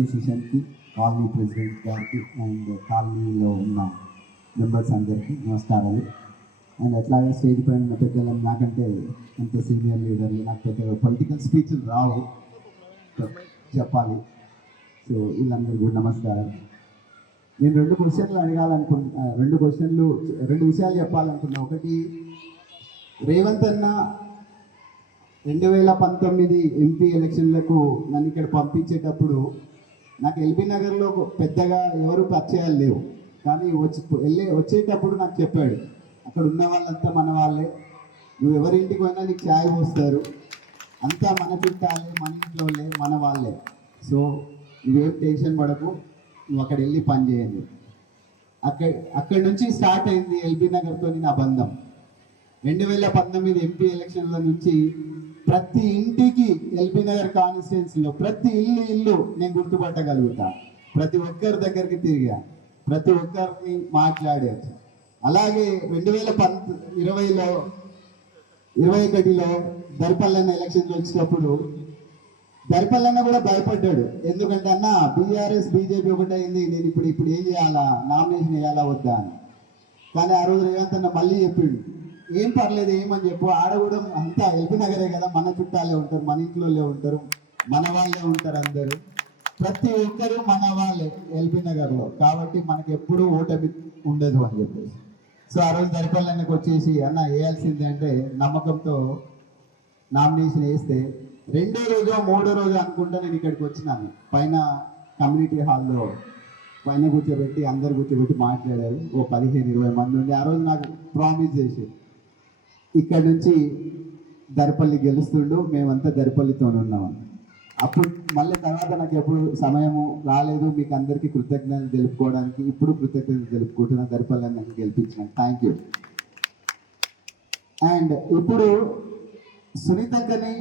అసోసియేషన్కి, colony president గారికి and కాలనీలో ఉన్న మెంబర్స్ అందరికీ నమస్కారాలు. అండ్ అట్లాగే స్టేజ్ పైన ఉన్న పెద్దలు, నాకంటే అంత సీనియర్ లీడర్లు, నాకు పెద్దగా పొలిటికల్ స్పీచ్లు రావు చెప్పాలి. సో వీళ్ళందరూ కూడా నమస్కారం. నేను రెండు విషయాలు చెప్పాలనుకున్నా. ఒకటి, రేవంత్ అన్న 2019 ఎంపీ ఎలక్షన్లకు నన్ను ఇక్కడ పంపించేటప్పుడు నాకు ఎల్బీ నగర్లో పెద్దగా ఎవరు పరిచయాలు లేవు, కానీ వచ్చేటప్పుడు నాకు చెప్పాడు, అక్కడ ఉన్న వాళ్ళంతా మన వాళ్ళే, నువ్వు ఎవరింటికి పోయినా నీకు ఛాయ్ పోస్తారు, అంతా మన చుట్టాలే, మన ఇంట్లోలే, మన వాళ్ళే. సో నువ్వేం టెన్షన్ పడకు, నువ్వు అక్కడ వెళ్ళి పని చేయండి. అక్కడి నుంచి స్టార్ట్ అయింది ఎల్బీ నగర్తో నా బంధం. 2019 ఎంపీ ఎలక్షన్ల నుంచి ప్రతి ఇంటికి ఎల్బీ నగర్ కాన్స్టిట్యున్సీలో ప్రతి ఇల్లు నేను గుర్తుపట్టగలుగుతా. ప్రతి ఒక్కరి దగ్గరికి తిరిగా, ప్రతి ఒక్కరిని మాట్లాడారు. అలాగే 2021లో దర్పల్లన్న ఎలక్షన్లు వచ్చినప్పుడు దర్పల్లన్న కూడా భయపడ్డాడు. ఎందుకంటే అన్న బీఆర్ఎస్ బీజేపీ ఒకటైంది, నేను ఇప్పుడు ఏం చేయాలా, నామినేషన్ వేయాలా వద్దా అని. కానీ ఆ రోజు రేవంత్ అన్న మళ్ళీ చెప్పిండు, ఏం పర్లేదు, ఏమని చెప్పు, ఆడ కూడా అంతా ఎల్బీ నగరే కదా, మన చుట్టాలే ఉంటారు, మన ఇంట్లోనే ఉంటారు, మన వాళ్ళే ఉంటారు, అందరూ ప్రతి ఒక్కరు మన వాళ్ళే ఎల్బీ నగర్లో, కాబట్టి మనకి ఎప్పుడూ ఓటమి ఉండదు అని చెప్పేసి. సో ఆ రోజు దరిపల్లన్నకి వచ్చేసి అన్న వేయాల్సిందే అంటే నమ్మకంతో నామినేషన్ వేస్తే 2వ రోజు 3వ రోజు అనుకుంటా నేను ఇక్కడికి వచ్చినాను. పైన కమ్యూనిటీ హాల్లో పైన కూర్చోబెట్టి అందరు కూర్చోబెట్టి మాట్లాడారు. ఓ 15-20 మంది ఉండి ఆ రోజు నాకు ప్రామిస్ చేసి, ఇక్కడ నుంచి దరిపల్లి గెలుస్తుండు, మేమంతా దరిపల్లితో ఉన్నామని. అప్పుడు మళ్ళీ తర్వాత నాకు ఎప్పుడు సమయము రాలేదు మీకు అందరికీ కృతజ్ఞతలు తెలుపుకోవడానికి. ఇప్పుడు కృతజ్ఞతలు తెలుపుకుంటున్నా, దరిపల్లి నాకు గెలిపించిన, థ్యాంక్ యూ. అండ్ ఇప్పుడు సునీతక్కని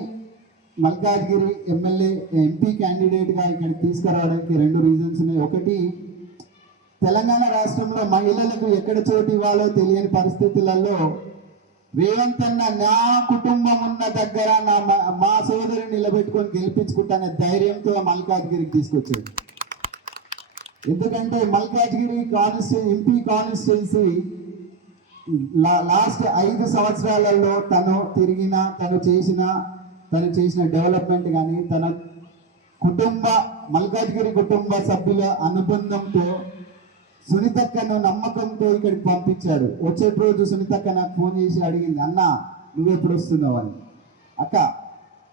మల్కాజ్గిరి ఎంపీ క్యాండిడేట్గా ఇక్కడికి తీసుకురావడానికి 2 రీజన్స్ ఉన్నాయి. ఒకటి, తెలంగాణ రాష్ట్రంలో మహిళలకు ఎక్కడ చోటు ఇవ్వాలో తెలియని పరిస్థితులలో రేవంత్ అన్న నా కుటుంబం ఉన్న దగ్గర మా సోదరిని నిలబెట్టుకొని గెలిపించుకుంటానే ధైర్యంతో మల్కాజ్గిరికి తీసుకొచ్చాడు. ఎందుకంటే మల్కాజ్గిరి ఎంపీ కాన్స్టిట్యున్సీ లాస్ట్ 5 సంవత్సరాలలో తను చేసిన డెవలప్మెంట్ కానీ, తన మల్కాజ్గిరి కుటుంబ సభ్యుల అనుబంధంతో సునీతక్కను నమ్మకంతో ఇక్కడికి పంపించాడు. వచ్చేటి రోజు సునీతక్క నాకు ఫోన్ చేసి అడిగింది, అన్న నువ్వు ఎప్పుడు వస్తున్నావు అని. అక్క,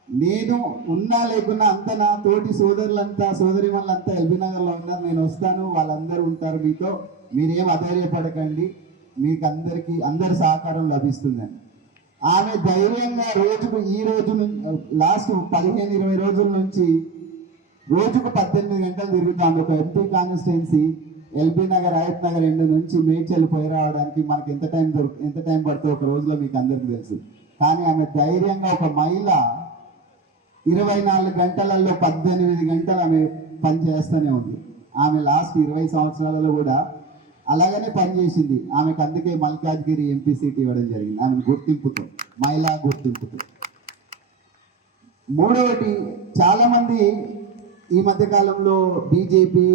నేను ఉన్నా లేకున్నా అంతా నా తోటి సోదరులంతా సోదరి వాళ్ళంతా ఎల్బీ నగర్లో ఉన్నారు, నేను వస్తాను, వాళ్ళందరూ ఉంటారు మీతో, మీరేం అధైర్యపడకండి, మీకు అందరి సహకారం లభిస్తుందని. ఆమె ధైర్యంగా ఈ రోజు లాస్ట్ 15-20 రోజుల నుంచి రోజుకు 18 గంటలు తిరుగుతాను. ఒక MP constituency LB Nagar, Hayat Nagar end నుంచి మేడ్చల్ పోయి రావడానికి మనకి ఎంత టైం పడుతుందో ఒక రోజులో మీకు అందరికీ తెలుసు. కానీ ఆమె ధైర్యంగా, ఒక మహిళ 24 గంటలలో 18 గంటలు ఆమె పని చేస్తూనే ఉంది. ఆమె లాస్ట్ 20 సంవత్సరాలలో కూడా అలాగనే పనిచేసింది. ఆమెకు అందుకే మల్కాజ్గిరి ఎంపీ సీట్ ఇవ్వడం జరిగింది, ఆమె గుర్తింపుతో, మహిళా గుర్తింపుతో. మూడవది, చాలామంది ఈ మధ్యకాలంలో బీజేపీ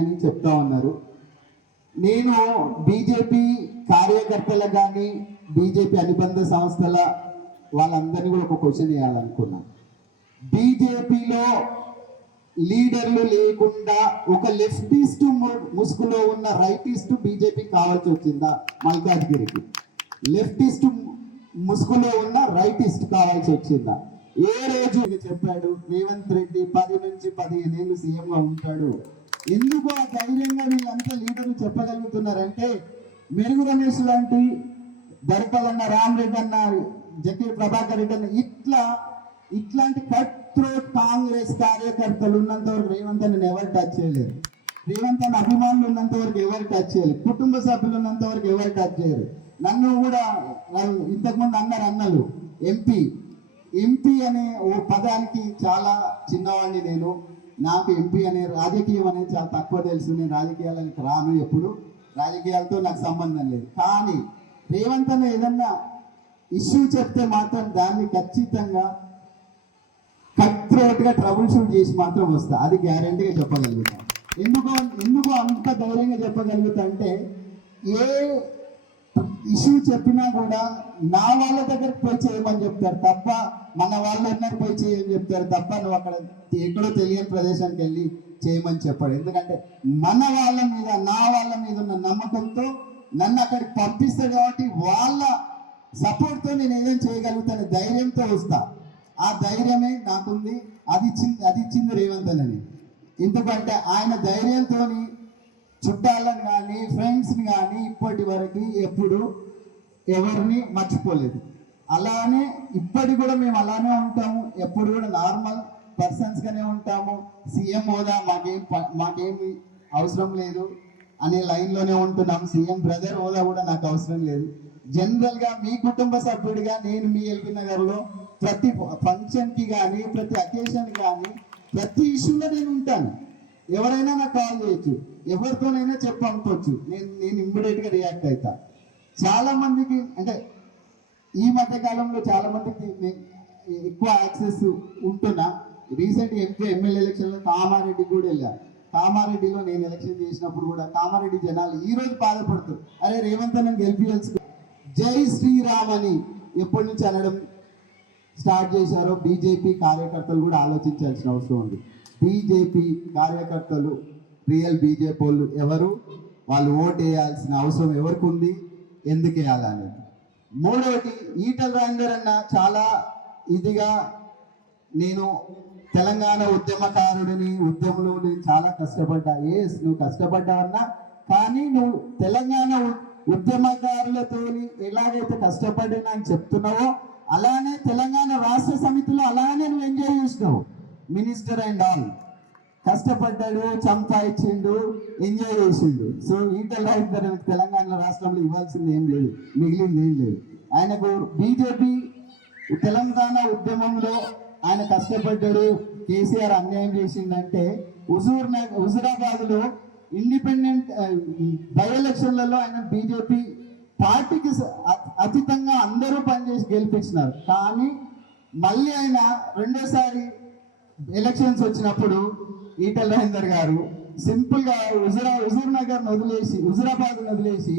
అని చెప్తా ఉన్నారు. నేను బీజేపీ కార్యకర్తలు కానీ బీజేపీ అనుబంధ సంస్థల వాళ్ళందరినీ కూడా ఒక క్వశ్చన్ వేయాలనుకున్నా. బీజేపీలో లీడర్లు లేకుండా ఒక లెఫ్టిస్ట్ ముసుగులో ఉన్న రైటిస్ట్ బీజేపీ కావాల్సి వచ్చిందా? మల్కాజ్గిరికి లెఫ్టిస్ట్ ముసుగులో ఉన్న రైటిస్ట్ కావాల్సి వచ్చిందా? ఏ రోజు చెప్పాడు రేవంత్ రెడ్డి 10 నుంచి 15 ఏళ్ళు సీఎంగా ఉంటాడు. ఎందుకు ఆ ధైర్యంగా వీళ్ళంతా లీడర్లు చెప్పగలుగుతున్నారంటే, మెరుగు రమేష్ లాంటి, దర్పల్లన్న, రామరెడ్డి అన్న, జకే ప్రభాకర్ రెడ్డి అన్న, ఇట్లాంటి కట్ త్రోట్ కాంగ్రెస్ కార్యకర్తలు ఉన్నంత వరకు రేవంత్ అన్న ఎవరు టచ్ చేయలేరు. రేవంత్ అన్న అభిమానులు ఉన్నంత వరకు ఎవరు టచ్ చేయలేరు. కుటుంబ సభ్యులు ఉన్నంత వరకు ఎవరు టచ్ చేయరు. నన్ను కూడా ఇంతకుముందు అన్నలు ఎంపీ అనే ఓ పదానికి చాలా చిన్నవాడిని నేను. నాకు ఎంపీ అనే రాజకీయం అనేది చాలా తక్కువ తెలుసు. నేను రాజకీయాలకు రాను, ఎప్పుడు రాజకీయాలతో నాకు సంబంధం లేదు. కానీ రేవంత్ అన్న ఏదన్నా ఇష్యూ చెప్తే మాత్రం దాన్ని ఖచ్చితంగా కట్ ఇంట్రోవర్ట్గా ట్రబుల్ షూట్ చేసి మాత్రం వస్తా, అది గ్యారంటీగా చెప్పగలుగుతా. ఎందుకు ఎందుకు అంత ధైర్యంగా చెప్పగలుగుతా అంటే, ఏ ఇష్యూ చెప్పినా కూడా నా వాళ్ళ దగ్గరకు పోయి చేయమని చెప్తారు తప్ప, మన వాళ్ళందరూ పోయి చేయమని చెప్తారు తప్ప, నువ్వు అక్కడ ఎక్కడో తెలియని ప్రదేశానికి వెళ్ళి చేయమని చెప్పాడు. ఎందుకంటే మన వాళ్ళ మీద, నా వాళ్ళ మీద ఉన్న నమ్మకంతో నన్ను అక్కడికి పంపిస్తాడు కాబట్టి వాళ్ళ సపోర్ట్తో నేను ఏదైనా చేయగలుగుతాను ధైర్యంతో వస్తా. ఆ ధైర్యమే నాకుంది, అది ఇచ్చింది రేవంత్ అని. ఎందుకంటే ఆయన ధైర్యంతో చుట్టాలను కానీ ఫ్రెండ్స్ని కానీ ఇప్పటి వరకు ఎప్పుడు ఎవరిని మర్చిపోలేదు. అలానే ఇప్పటి కూడా మేము అలానే ఉంటాము, ఎప్పుడు కూడా నార్మల్ పర్సన్స్గానే ఉంటాము. సీఎం హోదా మాకేమి అవసరం లేదు అనే లైన్లోనే ఉంటున్నాం. సీఎం బ్రదర్ హోదా కూడా నాకు అవసరం లేదు. జనరల్గా మీ కుటుంబ సభ్యుడిగా నేను మీ ఎల్బీ నగర్లో ప్రతి ఫంక్షన్కి కానీ, ప్రతి అకేషన్ కానీ, ప్రతి ఇష్యూలో నేను ఉంటాను. ఎవరైనా నాకు కాల్ చేయొచ్చు, ఎవరితోనైనా చెప్పనుకోవచ్చు, నేను ఇమ్మీడియట్గా రియాక్ట్ అవుతా. చాలా మందికి అంటే ఈ మధ్య కాలంలో చాలా మందికి ఎక్కువ యాక్సెస్ ఉంటున్నా. రీసెంట్ ఎమ్మెల్యే ఎలక్షన్లో కామారెడ్డి కూడా వెళ్ళాను. కామారెడ్డిలో నేను ఎలక్షన్ చేసినప్పుడు కూడా కామారెడ్డి జనాలు ఈ రోజు బాధపడుతారు, అరే రేవంత్ అన్న గెలిపించాల్సి. జై శ్రీరామ్ అని ఎప్పటి నుంచి అనడం స్టార్ట్ చేశారో బీజేపీ కార్యకర్తలు కూడా ఆలోచించాల్సిన అవసరం ఉంది. బీజేపీ కార్యకర్తలు రియల్ బీజేపీ వాళ్ళు ఎవరు, వాళ్ళు ఓటు వేయాల్సిన అవసరం ఎవరికి ఉంది, ఎందుకు వేయాలని. మూడవది, ఈటల రాజేందర్ అన్న చాలా ఇదిగా, నేను తెలంగాణ ఉద్యమకారుడిని, ఉద్యమంలో నేను చాలా కష్టపడ్డా. నువ్వు కష్టపడ్డావన్నా, కానీ నువ్వు తెలంగాణ ఉద్యమకారులతో ఎలాగైతే కష్టపడినా అని చెప్తున్నావో అలానే తెలంగాణ రాష్ట్ర సమితిలో అలానే నువ్వు ఎంజాయ్ చేసినావు. మినిస్టర్ అండ్ ఆల్ కష్టపడ్డాడు, సంపాదించిండు, ఎంజాయ్ చేసిండు. సో ఈటల రాజేందర్ తెలంగాణ రాష్ట్రంలో ఇవ్వాల్సింది ఏం లేదు, మిగిలింది ఏం లేదు. ఆయనకు బీజేపీ తెలంగాణ ఉద్యమంలో ఆయన కష్టపడ్డాడు. కేసీఆర్ అన్యాయం చేసిందంటే హుజూరాబాద్లో ఇండిపెండెంట్ బై ఎలక్షన్లలో ఆయన బీజేపీ పార్టీకి అతీతంగా అందరూ పనిచేసి గెలిపించినారు. కానీ మళ్ళీ ఆయన రెండోసారి ఎలక్షన్స్ వచ్చినప్పుడు ఈటల రాజేందర్ గారు సింపుల్గా హుజూరాబాద్ వదిలేసి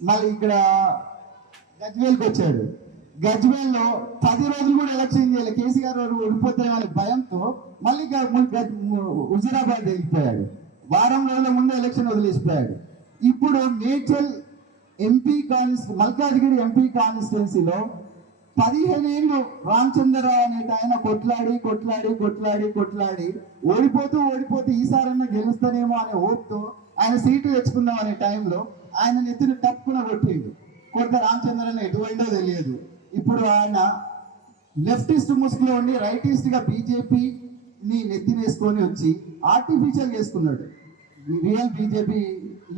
మళ్ళీ ఇక్కడ గజ్వేల్కి వచ్చాడు. గజ్వేల్లో 10 రోజులు కూడా ఎలక్షన్ చేయాలి, కేసీఆర్ గారు ఓడిపోతారు అనే భయంతో మళ్ళీ హుజూరాబాద్ వెళ్ళిపోయాడు. వారం రోజుల ముందు ఎలక్షన్ వదిలేసిపోయాడు. ఇప్పుడు మేడ్చల్ ఎంపీ మల్కాజ్గిరి ఎంపీ కాన్స్టిట్యున్సీలో 15 ఏళ్ళు రామచంద్రరావు అనే ఆయన కొట్లాడి ఓడిపోతూ ఈసారన్నా గెలుస్తానేమో అనే హోప్తో ఆయన సీటు తెచ్చుకుందాం అనే టైంలో ఆయన నెత్తిని తప్పున కొట్టిండు. కొడితే రామచంద్రన్ ఎటువంటో తెలియదు. ఇప్పుడు ఆయన లెఫ్టిస్ట్ ముసుగులో ఉండి రైటిస్ట్గా బీజేపీని నెత్తినేసుకొని వచ్చి ఆర్టిఫిషియల్ చేసుకున్నాడు. రియల్ బీజేపీ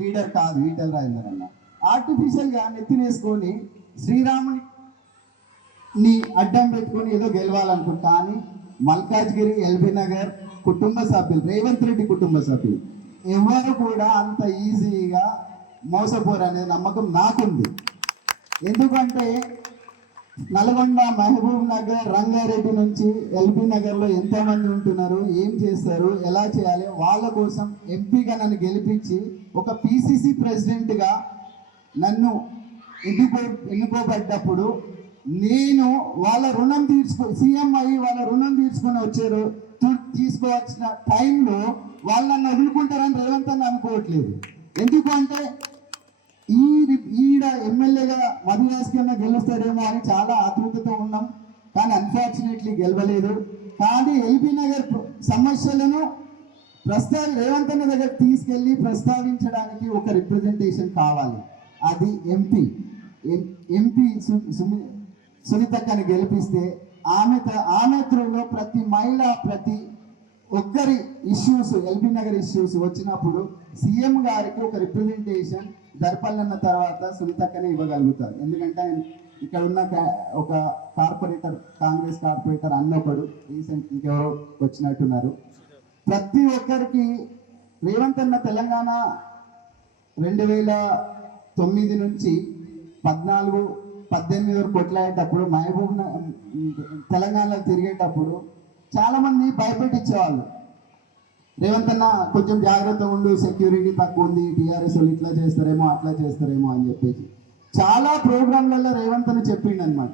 లీడర్ కాదు ఈటల రాజేందర్ అన్న. ఆర్టిఫిషియల్గా నెత్తినేసుకొని శ్రీరాముని అడ్డం పెట్టుకొని ఏదో గెలవాలనుకుంటు. కానీ మల్కాజ్గిరి, ఎల్బీ నగర్ కుటుంబ సభ్యులు, రేవంత్ రెడ్డి కుటుంబ సభ్యులు ఎవరు కూడా అంత ఈజీగా మోసపోరు అనే నమ్మకం నాకుంది. ఎందుకంటే నల్గొండ, మహబూబ్ నగర్, రంగారెడ్డి నుంచి ఎల్బీ నగర్లో ఎంతోమంది ఉంటున్నారు, ఏం చేస్తారు, ఎలా చేయాలి, వాళ్ళ కోసం ఎంపీగా నన్ను గెలిపించి ఒక పిసిసి ప్రెసిడెంట్గా నన్ను ఎన్నుకోబడ్డప్పుడు నేను వాళ్ళ రుణం సీఎం అయ్యి వాళ్ళ రుణం తీర్చుకొని వచ్చారు. తీసుకోవాల్సిన టైంలో వాళ్ళని వదులుకుంటారని రేవంత్ అని అనుకోవట్లేదు. ఎందుకంటే ఈడ ఎమ్మెల్యేగా మధురాజ్ కన్నా గెలుస్తాడేమో అని చాలా ఆతృతతో ఉన్నాం, కానీ అన్ఫార్చునేట్లీ గెలవలేదు. కానీ ఎల్బీ నగర్ సమస్యలను రేవంత్ అన్న దగ్గర తీసుకెళ్ళి ప్రస్తావించడానికి ఒక రిప్రజెంటేషన్ కావాలి. అది ఎంపీ సునీతక్కని గెలిపిస్తే ఆమె త్రూలో ప్రతి మహిళ, ప్రతి ఒక్కరి ఇష్యూస్, ఎల్బీ నగర్ ఇష్యూస్ వచ్చినప్పుడు సీఎం గారికి ఒక రిప్రజెంటేషన్ దర్పల్లన్న తర్వాత సునీతక్కనే ఇవ్వగలుగుతారు. ఎందుకంటే ఆయన ఇక్కడ ఉన్న ఒక కార్పొరేటర్, కాంగ్రెస్ కార్పొరేటర్ అన్నొకడు, రీసెంట్ ఇంకెవరో వచ్చినట్టున్నారు. ప్రతి ఒక్కరికి రేవంత్ అన్న తెలంగాణ 2009 నుంచి 14-18 వరకు కొట్లాడేటప్పుడు తెలంగాణలో తిరిగేటప్పుడు చాలా మంది భయపెట్టించేవాళ్ళు. రేవంత్ అన్న కొంచెం జాగ్రత్తగా ఉండు, సెక్యూరిటీ తక్కువ ఉంది, టీఆర్ఎస్ వాళ్ళు ఇట్లా చేస్తారేమో అట్లా చేస్తారేమో అని చెప్పేసి చాలా ప్రోగ్రాంలలో రేవంత్ అని చెప్పిండు అనమాట.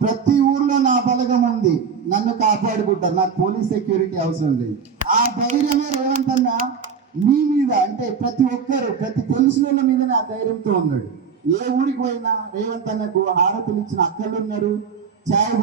ప్రతి ఊర్లో నా బలగం ఉంది, నన్ను కాపాడుకుంటారు, నాకు పోలీస్ సెక్యూరిటీ అవసరం లేదు. ఆ ధైర్యమే రేవంత్ అన్న మీ మీద, అంటే ప్రతి ఒక్కరు ప్రతి తెలిసిన వాళ్ళ మీదనే ఆ ధైర్యంతో ఉన్నాడు. ఏ ఊరికి పోయినా రేవంత్ అన్నకు హారతులు ఇచ్చిన అక్కలు ఉన్నారు, ఛాయ్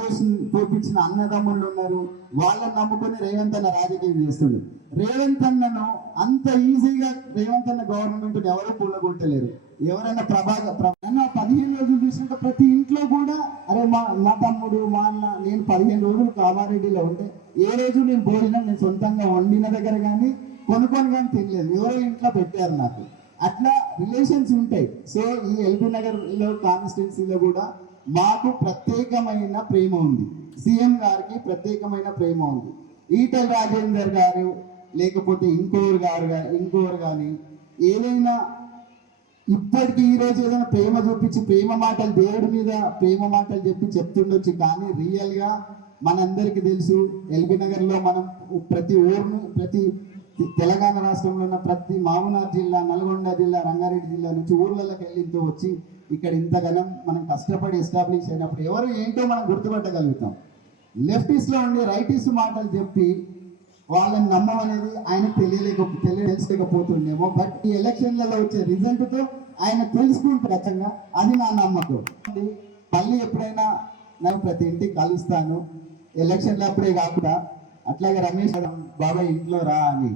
పోపించిన అన్నదమ్ముళ్ళు ఉన్నారు. వాళ్ళని నమ్ముకొని రేవంత్ అన్న రాజకీయం చేస్తుండ్రు. రేవంత్ అన్నను అంత ఈజీగా రేవంత్ అన్న గవర్నమెంట్ ఎవరు కూలగొట్టలేరు. ఎవరైనా 15 రోజులు చూసినట్టు ప్రతి ఇంట్లో కూడా అరే మా తమ్ముడు మా అన్న, నేను 15 రోజులు కామారెడ్డిలో ఉంటే ఏ రోజు నేను భోజనం నేను సొంతంగా వండిన దగ్గర కానీ కొనుక్కొని కానీ తినలేదు, ఎవరో ఇంట్లో పెట్టారు నాకు. అట్లా రిలేషన్స్ ఉంటాయి. సో ఈ ఎల్బీ నగర్ లో కాన్స్టిట్యున్సీలో కూడా మాకు ప్రత్యేకమైన ప్రేమ ఉంది, సీఎం గారికి ప్రత్యేకమైన ప్రేమ ఉంది. ఈటెల రాజేందర్ గారు లేకపోతే ఇంకోరు కానీ ఏదైనా ఇప్పటికీ ఈ రోజు ఏదైనా ప్రేమ చూపించి ప్రేమ మాటలు దేవుడి మీద ప్రేమ మాటలు చెప్తుండొచ్చు, కానీ రియల్ గా మనందరికీ తెలుసు ఎల్బీ నగర్ లో మనం ప్రతి ఊరును ప్రతి తెలంగాణ రాష్ట్రంలో ఉన్న ప్రతి మామూనార్ జిల్లా, నల్గొండ జిల్లా, రంగారెడ్డి జిల్లా నుంచి ఊర్లలోకి వెళ్ళితో వచ్చి ఇక్కడ ఇంతగానం మనం కష్టపడి ఎస్టాబ్లిష్ అయినప్పుడు ఎవరు ఏంటో మనం గుర్తుపట్టగలుగుతాం. లెఫ్టిస్ట్ లో ఉండి రైటిస్ట్ మాటలు చెప్పి వాళ్ళని నమ్మమనేది ఆయన తెలుసుకోలేకపోతుండేమో. బట్ ఈ ఎలక్షన్లలో వచ్చే రిజల్ట్ తో ఆయన తెలుసుకుంటే ఖచ్చితంగా అది నా నమ్మకం. మళ్ళీ ఎప్పుడైనా నేను ప్రతి ఇంటికి కలుస్తాను, ఎలక్షన్లు అప్పుడే కాకుండా. అట్లాగే రమేష్ బాబాయ్ ఇంట్లో రా అని